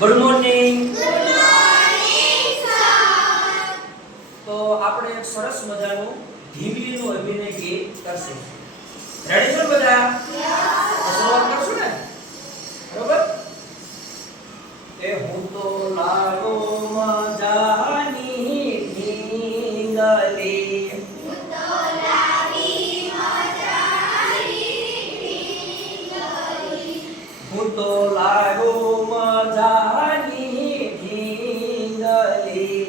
Good morning. Good morning sir. તો આપણે એક સરસ મજાનું ઢીંગલીનું અભિનય ગીત કરશું. રેડી છો બધા? શરૂઆત કરશું ને? બરોબર? એ હું તો લાગો મજાની ઢીંગલી, હું તો લાવી મજાની ઢીંગલી. હું તો લાગો મજાની ઢીંગલી,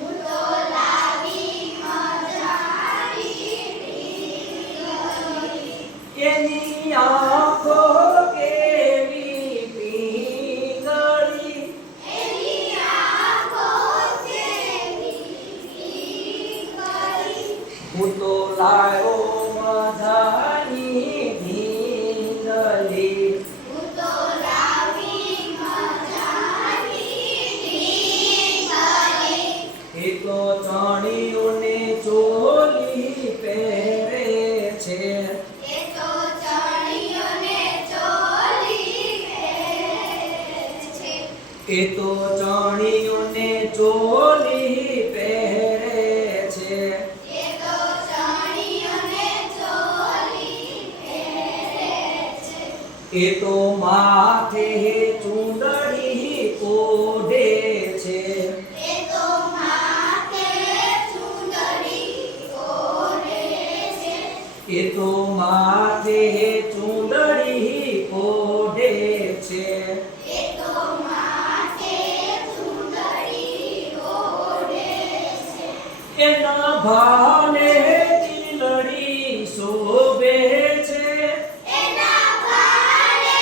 હું તો લાવી મજાની ઢીંગલી. એની આંખો કેવી પીંગળી, એની આંખો કેવી પીંગળી. હું તો લાગો મજાની ઢીંગલી. હું તો લાવી મજાની ઢીંગલી. એ તો ચણિયોને ચોલી પહેરે છે, એ તો ચણિયોને ચોલી પહેરે છે. એ તો ચણિયોને ચોલી પહેરે છે. એ તો ચણિયોને ચોલી પહેરે છે. એ તો માથે ચૂંદડી ઓઢે છે, એ તો માથે ચૂંદડી ઓઢે છે. એ તો માથે ચૂંદડી ઓઢે છે. એ તો માથે ચૂંદડી ઓઢે છે. એના ભાને તીલડી શોભે છે, એના ભારે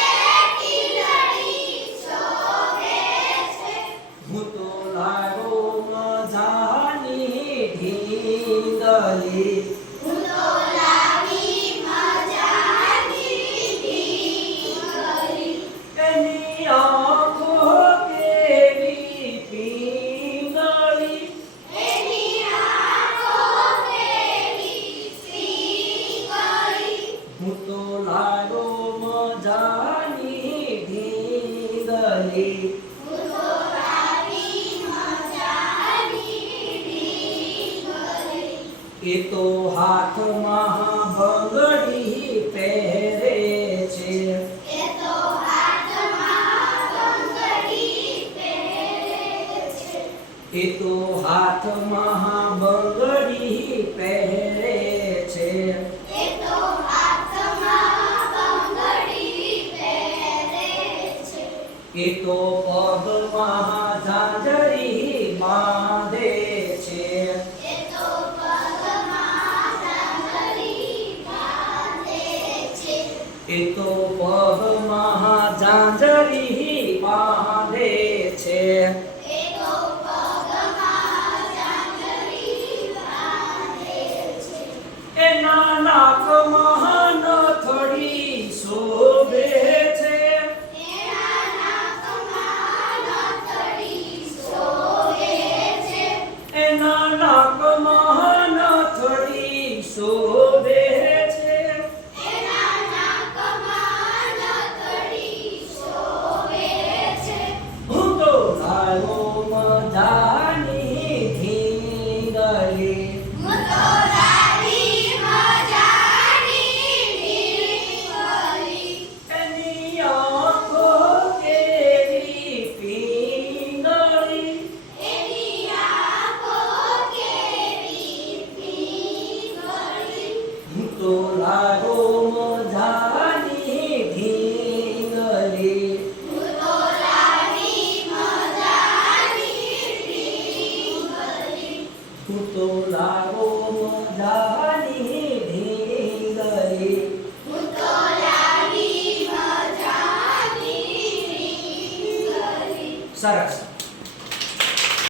ટીલડી શોભે છે. હું તો લાગો મજાની ઢીંગલી, હું તો લાવી મજાની ઢીંગલી. એની આંખો કેવી પીંગળી, એની આંખો કેવી પીંગળી. હું તો લાગો મજાની ઢીંગલી. હું તો લાવી મજાની ઢીંગલી. એ તો હાથમાં બંગડી પહેરે છે, એ તો હાથમાં બંગડી પહેરે છે. એ તો હાથમાં બંગડી પહેરે છે. એ તો હાથમાં બંગડી પહેરે છે. એ તો પગમાં ઝાંઝરી બાંધે છે, એ તો પગમાં ઝાંઝરી બાંધે છે. એ તો પગમાં ઝાંઝરી બાંધે છે. એ તો પગમાં ઝાંઝરી બાંધે છે. એના નાકમાં નથડી શોભે છે, એના નાકમાં નથડી શોભે છે. એના નાકમાં નથડી શોભે છે. એના નાકમાં નથડી શોભે છે. હું તો લાગો મજાની ઢીંગલી, હું તો લાવી મજાની ઢીંગલી. એની આંખો કેવી પીંગળી, એની આંખો કેવી પીંગળી. હું તો લાગો મજાની ઢીંગલી. હું તો લાવી મજાની ઢીંગલી. હું તો લાગો મજાની ઢીંગલી. હું તો લાવી મજાની ઢીંગલી. સરસ.